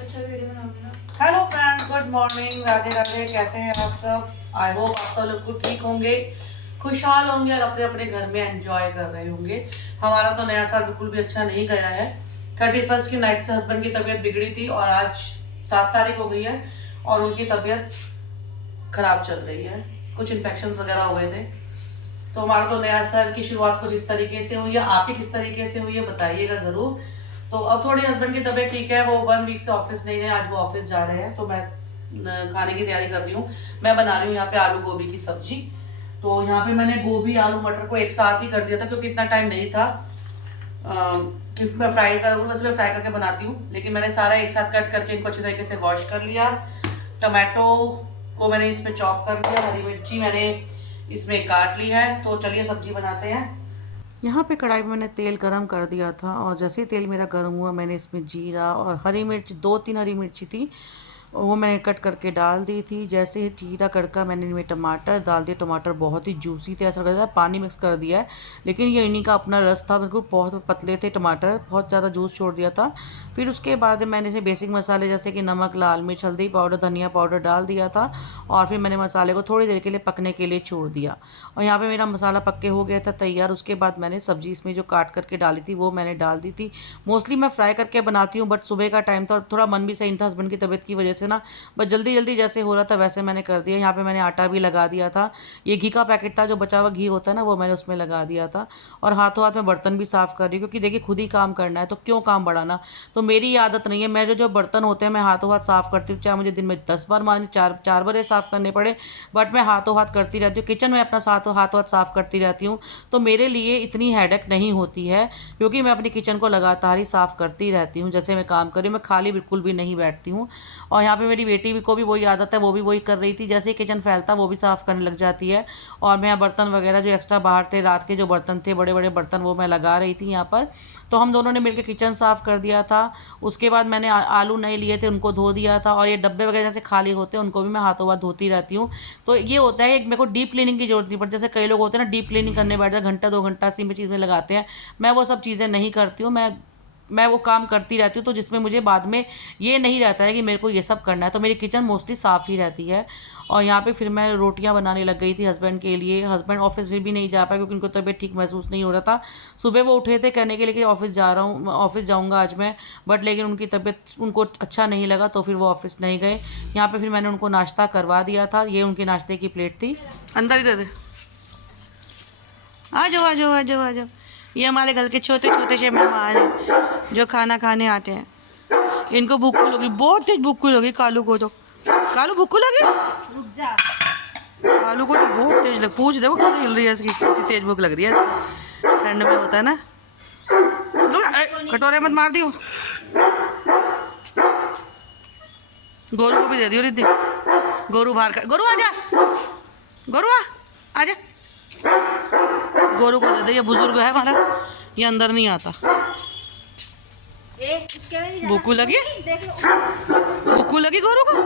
अच्छा वीडियो बनाओगे ना। Hello friends, good morning, Radhe Radhe. कैसे हैं आप सब? आई होप आप सब लोग को ठीक होंगे, खुशहाल होंगे और अपने अपने घर में एंजॉय कर रहे होंगे। हमारा तो नया साल बिल्कुल भी अच्छा नहीं गया है। 31st की नाइट से हस्बैंड की तबीयत बिगड़ी थी और आज 7 तारीख हो गई है और उनकी तबीयत खराब चल रही है। कुछ इन्फेक्शन वगैरह हो गए थे। तो हमारा तो नया साल की शुरुआत कुछ इस तरीके से हुई है। आप ही किस तरीके से हुई है बताइएगा जरूर। तो अब थोड़ी हस्बैंड की तबीयत ठीक है, वो 1 वीक से ऑफिस नहीं गए, आज वो ऑफिस जा रहे हैं। तो मैं खाने की तैयारी कर रही हूँ। मैं बना रही हूँ यहाँ पे आलू गोभी की सब्जी। तो यहाँ पे मैंने गोभी आलू मटर को एक साथ ही कर दिया था क्योंकि इतना टाइम नहीं था कि मैं फ्राई करूँ। वैसे मैं फ्राई करके बनाती हूँ, लेकिन मैंने सारा एक साथ कट करके इनको अच्छी तरीके से वॉश कर लिया। टमाटो को मैंने इसमें चॉप कर दिया, हरी मिर्ची मैंने इसमें काट ली है। तो चलिए सब्जी बनाते हैं। यहाँ पे कढ़ाई में मैंने तेल गरम कर दिया था और जैसे ही तेल मेरा गर्म हुआ मैंने इसमें जीरा और हरी मिर्च, 2-3 हरी मिर्ची थी, वो मैंने कट करके डाल दी थी। जैसे ही जीरा कड़का मैंने इनमें टमाटर डाल दिए। टमाटर बहुत ही जूसी थे, ऐसा लग रहा था पानी मिक्स कर दिया है, लेकिन ये इन्हीं का अपना रस था। बिल्कुल बहुत पतले थे टमाटर, बहुत ज़्यादा जूस छोड़ दिया था। फिर उसके बाद मैंने इसे बेसिक मसाले जैसे कि नमक, लाल मिर्च, हल्दी पाउडर, धनिया पाउडर डाल दिया था और फिर मैंने मसाले को थोड़ी देर के लिए पकने के लिए छोड़ दिया। और यहाँ पे मेरा मसाला पक के हो गया था तैयार। उसके बाद मैंने सब्जी इसमें जो काट करके डाली थी वो मैंने डाल दी थी। मोस्टली मैं फ्राई करके बनाती हूँ, बट सुबह का टाइम था और थोड़ा मन भी सही था हस्बैंड की तबीयत की वजह से ना, बस जल्दी जल्दी जैसे हो रहा था वैसे मैंने कर दिया। यहाँ पे मैंने आटा भी लगा दिया था। ये घी का पैकेट था, जो बचा हुआ घी होता है ना, वो मैंने उसमें लगा दिया था। और हाथों हाथ में बर्तन भी साफ़ कर रही हूँ क्योंकि देखिए खुद ही काम करना है तो क्यों काम बढ़ाना। तो मेरी ये आदत नहीं है, मैं जो जो बर्तन होते हैं मैं हाथों हाथ साफ़ करती हूँ, चाहे मुझे दिन में 10 बार मांजे, चार बार साफ़ करने पड़े, बट मैं हाथों हाथ करती रहती हूँ। किचन में अपना हाथों हाथ साफ़ करती रहती हूँ। तो मेरे लिए इतनी हेडेक नहीं होती है क्योंकि मैं अपनी किचन को लगातार ही साफ़ करती रहती हूँ। जैसे मैं काम कर रही हूँ, मैं खाली बिल्कुल भी नहीं बैठती हूँ। और यहाँ पे मेरी बेटी भी को भी वही आदत है, वो भी वही कर रही थी। जैसे ही किचन फैलता वो भी साफ़ करने लग जाती है। और मैं बर्तन वगैरह जो एक्स्ट्रा बाहर थे, रात के जो बर्तन थे, बड़े बड़े बर्तन, वो मैं लगा रही थी यहाँ पर। तो हम दोनों ने मिलकर किचन साफ़ कर दिया था। उसके बाद मैंने आलू नए लिए थे, उनको धो दिया था। और ये डब्बे वगैरह जैसे खाली होते हैं उनको भी मैं हाथों हाथ धोती रहती हूँ। तो ये होता है, मेरे को डीप क्लीनिंग की जरूरत नहीं पड़ती। जैसे कई लोग होते हैं ना, डीप क्लीनिंग करने बैठ जाए, घंटा 2 घंटा इसी में चीज़ में लगाते हैं। मैं वो सब चीज़ें नहीं करती हूँ। मैं वो काम करती रहती हूँ, तो जिसमें मुझे बाद में ये नहीं रहता है कि मेरे को ये सब करना है। तो मेरी किचन मोस्टली साफ़ ही रहती है। और यहाँ पे फिर मैं रोटियाँ बनाने लग गई थी हस्बैंड के लिए। हस्बैंड ऑफिस फिर भी नहीं जा पाए क्योंकि उनको तबीयत ठीक महसूस नहीं हो रहा था। सुबह वो उठे थे कहने के लिए कि ऑफिस जा रहा हूँ, ऑफिस जाऊँगा आज मैं, बट लेकिन उनकी तबीयत उनको अच्छा नहीं लगा तो फिर वो ऑफिस नहीं गए। यहाँ पर फिर मैंने उनको नाश्ता करवा दिया था। ये उनकी नाश्ते की प्लेट थी। अंदर ही दे दे, आ जाओ आ जाओ आ जाओ आ जाओ। ये हमारे घर के छोटे छोटे से मेहमान हैं जो खाना खाने आते हैं। इनको भूख लगी, बहुत तेज भूख लगी कालू को। तो कालू भूख लगी, कालू को तो बहुत तेज लग। पूछ देखो कैसे हिल रही है इसकी, कितनी तेज भूख लग रही है इसकी। ठंड में होता है ना। कटोरे मत मार दियो। गोरू को भी दे दियो रिद्धि। गोरू बाहर का, गोरू आजा, गोरू आजा। गोरू को दे दे, ये बुजुर्ग है हमारा, ये अंदर नहीं आता। भूखू लगी, भूखू लगी गोरू को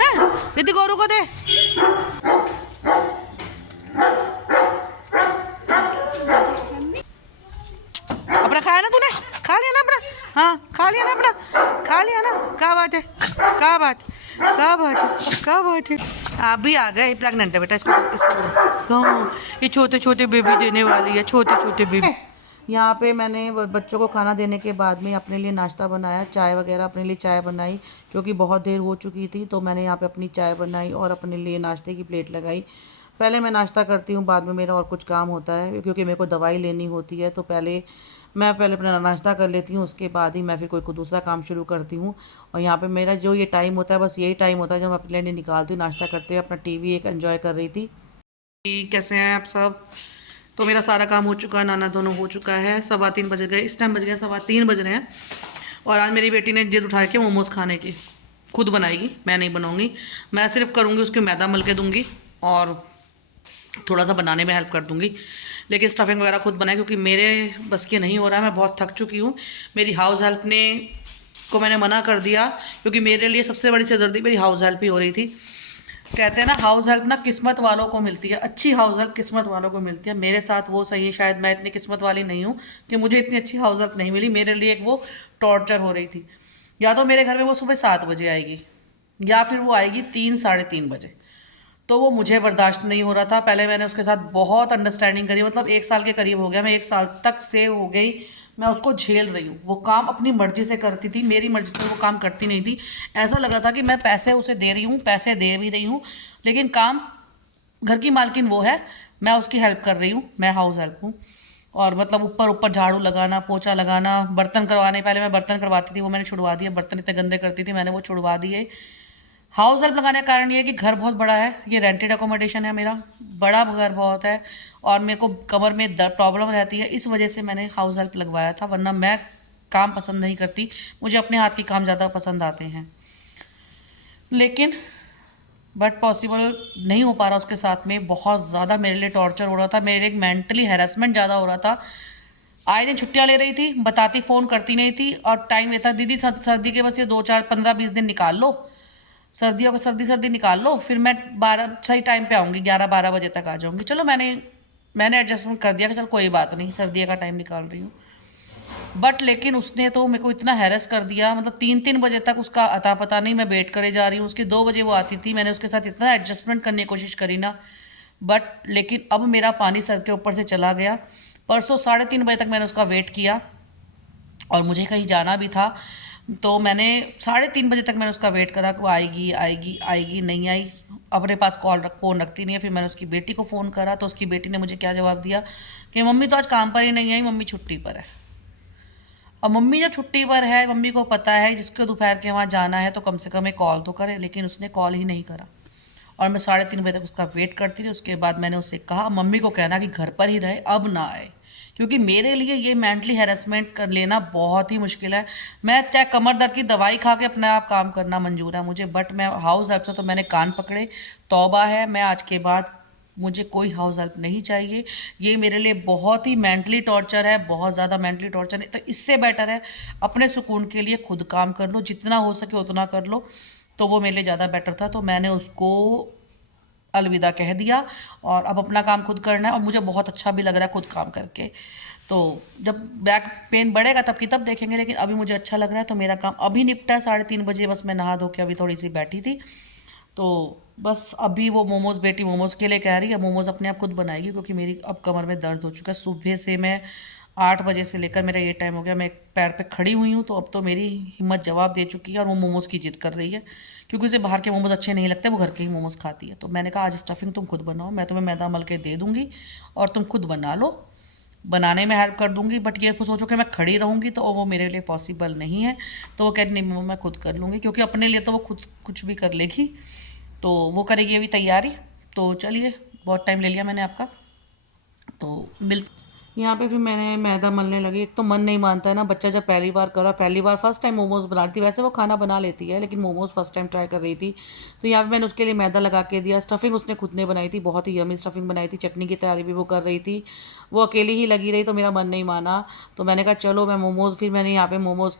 है। रिद्धि गोरू को दे। अपना खाया ना तूने, खा लिया ना अपना? हाँ खा लिया ना अपना, खा लिया ना। क्या बात है, क्या बात, क्या बात है, क्या बात है। आप भी आ गए, प्रेग्नेंट है बेटा, इसको कहाँ, ये छोटे छोटे बेबी देने वाली है, छोटे छोटे बेबी। यहाँ पे मैंने बच्चों को खाना देने के बाद में अपने लिए नाश्ता बनाया, चाय वगैरह अपने लिए चाय बनाई क्योंकि बहुत देर हो चुकी थी। तो मैंने यहाँ पे अपनी चाय बनाई और अपने लिए नाश्ते की प्लेट लगाई। पहले मैं नाश्ता करती हूँ, बाद में मेरा और कुछ काम होता है क्योंकि मेरे को दवाई लेनी होती है। तो मैं पहले अपना नाश्ता कर लेती हूँ, उसके बाद ही मैं फिर कोई दूसरा काम शुरू करती हूँ। और यहाँ पे मेरा जो ये टाइम होता है, बस यही टाइम होता है जो मैं अपने लिए निकालती हूँ। नाश्ता करते हुए अपना टीवी एक एंजॉय कर रही थी। कैसे हैं आप सब? तो मेरा सारा काम हो चुका है, नाना दोनों हो चुका है। 2:15 बज गए, इस टाइम बज गए 3:15 बज रहे हैं। और आज मेरी बेटी ने जिद उठा के मोमोज़ खाने की, खुद बनाएगी, मैं नहीं बनाऊँगी। मैं सिर्फ करूँगी उसके मैदा मल के दूँगी और थोड़ा सा बनाने में हेल्प कर दूँगी, लेकिन स्टफिंग वगैरह खुद बनाए क्योंकि मेरे बस की नहीं हो रहा है। मैं बहुत थक चुकी हूँ। मेरी हाउस हेल्प को मैंने मना कर दिया क्योंकि मेरे लिए सबसे बड़ी सिरदर्दी मेरी हाउस हेल्प ही हो रही थी। कहते हैं ना, हाउस हेल्प ना किस्मत वालों को मिलती है, अच्छी हाउस हेल्प किस्मत वालों को मिलती है। मेरे साथ वो सही है, शायद मैं इतनी किस्मत वाली नहीं हूँ कि मुझे इतनी अच्छी हाउस हेल्प नहीं मिली। मेरे लिए एक वो टॉर्चर हो रही थी। या तो मेरे घर में वो सुबह 7 बजे आएगी, या फिर वो आएगी 3 साढ़े 3 बजे। तो वो मुझे बर्दाश्त नहीं हो रहा था। पहले मैंने उसके साथ बहुत अंडरस्टैंडिंग करी, मतलब 1 साल के करीब हो गया, मैं 1 साल तक से हो गई मैं उसको झेल रही हूँ। वो काम अपनी मर्जी से करती थी, मेरी मर्जी से वो काम करती नहीं थी। ऐसा लग रहा था कि मैं पैसे उसे दे रही हूँ, पैसे दे भी रही हूँ, लेकिन काम, घर की मालकिन वो है, मैं उसकी हेल्प कर रही हूँ, मैं हाउस हेल्प हूँ। और मतलब ऊपर ऊपर झाड़ू लगाना, पोछा लगाना, बर्तन करवाने, पहले मैं बर्तन करवाती थी, वो मैंने छुड़वा दिए। बर्तन इतने गंदे करती थी, मैंने वो छुड़वा दिए। हाउस हेल्प लगाने का कारण ये है कि घर बहुत बड़ा है, ये रेंटेड अकोमोडेशन है मेरा, बड़ा घर बहुत है, और मेरे को कमर में दर्द प्रॉब्लम रहती है, इस वजह से मैंने हाउस हेल्प लगवाया था। वरना मैं काम पसंद नहीं करती, मुझे अपने हाथ के काम ज़्यादा पसंद आते हैं। लेकिन बट पॉसिबल नहीं हो पा रहा उसके साथ में। बहुत ज़्यादा मेरे लिए टॉर्चर हो रहा था, मेरे लिए मेंटली हैरेसमेंट ज़्यादा हो रहा था। आए दिन छुट्टियां ले रही थी, बताती, फ़ोन करती नहीं थी, और टाइम ये था, दीदी सर्दी के बस ये 2 4 15 20 दिन निकाल लो, सर्दियों का सर्दी सर्दी निकाल लो, फिर मैं 12 सही टाइम पे आऊँगी, 11 12 बजे तक आ जाऊँगी। चलो मैंने एडजस्टमेंट कर दिया कि चल कोई बात नहीं, सर्दियों का टाइम निकाल रही हूँ। बट लेकिन उसने तो मेरे को इतना हैरेस कर दिया, मतलब 3 3 बजे तक उसका अता पता नहीं, मैं वेट करे जा रही हूँ उसके। 2 बजे वो आती थी, मैंने उसके साथ इतना एडजस्टमेंट करने की कोशिश करी ना, बट लेकिन अब मेरा पानी सर के ऊपर से चला गया। परसों 3:30 बजे तक मैंने उसका वेट किया, और मुझे कहीं जाना भी था, तो मैंने 3:30 बजे तक मैंने उसका वेट करा कि वो आएगी आएगी आएगी, नहीं आई। अपने पास फ़ोन रखती नहीं है। फिर मैंने उसकी बेटी को फ़ोन करा, तो उसकी बेटी ने मुझे क्या जवाब दिया कि मम्मी तो आज काम पर ही नहीं आई, मम्मी छुट्टी पर है। अब मम्मी जब छुट्टी पर है, मम्मी को पता है जिसको दोपहर के वहाँ जाना है तो कम से कम एक कॉल तो करे, लेकिन उसने कॉल ही नहीं करा। और मैं 3:30 बजे तक उसका वेट करती रही। उसके बाद मैंने उससे कहा मम्मी को कहना कि घर पर ही रहे, अब ना आए, क्योंकि मेरे लिए ये मेंटली हैरेसमेंट कर लेना बहुत ही मुश्किल है। मैं चाहे कमर दर्द की दवाई खा के अपने आप काम करना मंजूर है मुझे, बट मैं हाउस हेल्प से तो मैंने कान पकड़े। तौबा है, मैं आज के बाद मुझे कोई हाउस हेल्प नहीं चाहिए। ये मेरे लिए बहुत ही मेंटली टॉर्चर है, बहुत ज़्यादा मेंटली टॉर्चर है। तो इससे बेटर है अपने सुकून के लिए खुद काम कर लो, जितना हो सके उतना कर लो, तो वो मेरे लिए ज़्यादा बेटर था। तो मैंने उसको अलविदा कह दिया, और अब अपना काम खुद करना है, और मुझे बहुत अच्छा भी लग रहा है खुद काम करके। तो जब बैक पेन बढ़ेगा तब की तब देखेंगे, लेकिन अभी मुझे अच्छा लग रहा है। तो मेरा काम अभी निपटा है 3:30 बजे, बस मैं नहा धो के अभी थोड़ी सी बैठी थी। तो बस अभी वो मोमोज़, बेटी मोमोज़ के लिए कह रही है, मोमोज़ अपने आप खुद बनाएगी, क्योंकि मेरी अब कमर में दर्द हो चुका है। सुबह से मैं 8 बजे से लेकर मेरा ये टाइम हो गया, मैं एक पैर पे खड़ी हुई हूँ, तो अब तो मेरी हिम्मत जवाब दे चुकी है, और वो मोमोज़ की जिद कर रही है, क्योंकि उसे बाहर के मोमोज़ अच्छे नहीं लगते, वो घर के ही मोमोज़ खाती है। तो मैंने कहा आज स्टफिंग तुम खुद बनाओ, मैं तुम्हें मैदा मल के दे दूँगी और तुम खुद बना लो, बनाने में हेल्प कर दूँगी, बट ये सोचो कि मैं खड़ी रहूँगी तो वो मेरे लिए पॉसिबल नहीं है। तो वो कह रही नहीं मम्मा मैं खुद कर लूँगी, क्योंकि अपने लिए तो वो खुद कुछ भी कर लेगी। तो वो करेगी अभी तैयारी। तो चलिए, बहुत टाइम ले लिया मैंने आपका, तो मिल यहाँ पे फिर मैंने मैदा मलने लगी। एक तो मन नहीं मानता है ना, बच्चा जब पहली बार करा, पहली बार फर्स्ट टाइम मोमोज बना रही थी, वैसे वो खाना बना लेती है लेकिन मोमोज फर्स्ट टाइम ट्राई कर रही थी। तो यहाँ पे मैंने उसके लिए मैदा लगा के दिया। स्टफिंग उसने खुद ने बनाई थी, बहुत ही यमी स्टफिंग बनाई थी, चटनी की तैयारी भी वो कर रही थी। वो अकेली ही लगी रही, तो मेरा मन नहीं माना। तो मैंने कहा चलो मैं मोमोज़, फिर मैंने यहाँ पे मोमोज़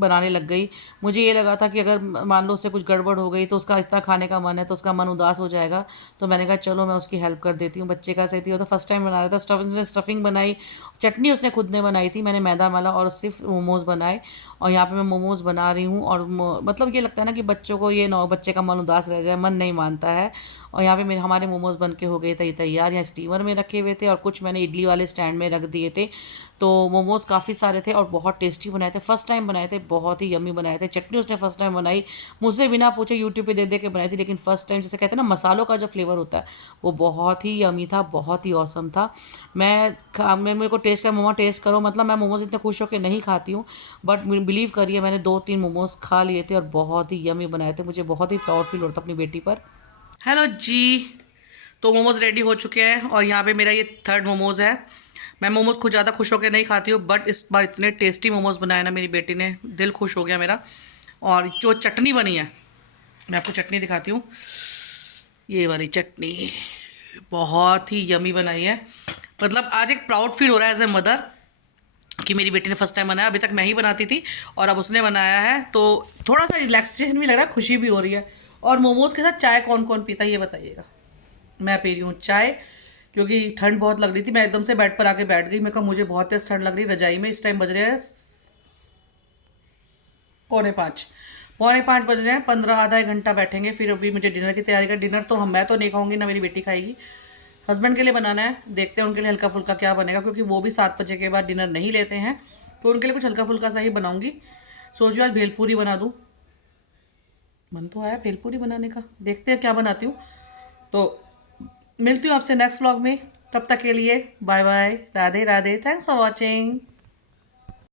बनाने लग गई। मुझे ये लगा था कि अगर मान लो उससे कुछ गड़बड़ हो गई तो उसका इतना खाने का मन है तो उसका मन उदास हो जाएगा। तो मैंने कहा चलो मैं उसकी हेल्प कर देती हूँ, बच्चे का सही थी, वो तो फर्स्ट टाइम बना रहा था। स्टफिंग बनाई, चटनी उसने खुद ने बनाई थी, मैंने मैदा मला और सिर्फ मोमोज़ बनाए। और यहाँ पे मैं मोमोज़ बना रही हूँ, और मतलब ये लगता है ना कि बच्चों को ये ना, बच्चे का मन उदास रह जाए, मन नहीं मानता है। और यहाँ पे मेरे हमारे मोमोज़ बन के हो गए थे तैयार। यहाँ स्टीमर में रखे हुए थे, और कुछ मैंने इडली वाले स्टैंड में रख दिए थे। तो मोमोज़ काफ़ी सारे थे और बहुत टेस्टी बनाए थे, फर्स्ट टाइम बनाए थे, बहुत ही यम्मी बनाए थे। चटनी उसने फर्स्ट टाइम बनाई, मुझसे बिना पूछे यूट्यूब पे दे दे के बनाई थी, लेकिन फर्स्ट टाइम, जैसे कहते हैं ना मसालों का जो फ्लेवर होता है, वो बहुत ही यम्मी था, बहुत ही औसम था। मैं मेरे को टेस्ट कर, मोमो टेस्ट करो, मतलब मैं मोमोज़ इतने खुश होकर नहीं खाती हूँ, बट बिलीव करिए मैंने 2 3 मोमोज़ खा लिए थे और बहुत ही यम्मी बनाए थे। मुझे बहुत ही प्राउड फील होता अपनी बेटी पर। हेलो जी, तो मोमोज़ रेडी हो चुके हैं, और यहाँ पे मेरा ये थर्ड मोमोज़ है। मैं मोमोज़ खुद ज़्यादा खुश होकर नहीं खाती हूँ, बट इस बार इतने टेस्टी मोमोज़ बनाए ना मेरी बेटी ने, दिल खुश हो गया मेरा। और जो चटनी बनी है, मैं आपको चटनी दिखाती हूँ, ये वाली चटनी बहुत ही यमी बनाई है। मतलब आज एक प्राउड फील हो रहा है एज ए मदर कि मेरी बेटी ने फर्स्ट टाइम बनाया। अभी तक मैं ही बनाती थी और अब उसने बनाया है, तो थोड़ा सा रिलैक्सेशन भी लग रहा है, खुशी भी हो रही है। और मोमोज़ के साथ चाय कौन कौन पीता है ये बताइएगा। मैं पी रही हूँ चाय, क्योंकि ठंड बहुत लग रही थी। मैं एकदम से बेड पर आके बैठ गई, मैं कहा मुझे बहुत तेज ठंड लग रही है रजाई में। इस टाइम बज रहे हैं 5:45। 4:45 बज रहे हैं, 15 आधा एक घंटा बैठेंगे, फिर अभी मुझे डिनर की तैयारी कर। डिनर तो मैं तो नहीं खाऊंगी, ना मेरी बेटी खाएगी, हस्बैंड के लिए बनाना है। देखते हैं उनके लिए हल्का फुल्का क्या बनेगा, क्योंकि वो भी 7 बजे के बाद डिनर नहीं लेते हैं, तो उनके लिए कुछ हल्का फुल्का सा ही बनाऊंगी। सोच रही हूँ आज भेलपूरी बना दूँ, मन तो आया भेलपूरी बनाने का, देखते हैं क्या बनाती हूँ। तो मिलती हूँ आपसे नेक्स्ट व्लॉग में, तब तक के लिए bye bye, Radhe Radhe, thanks for watching.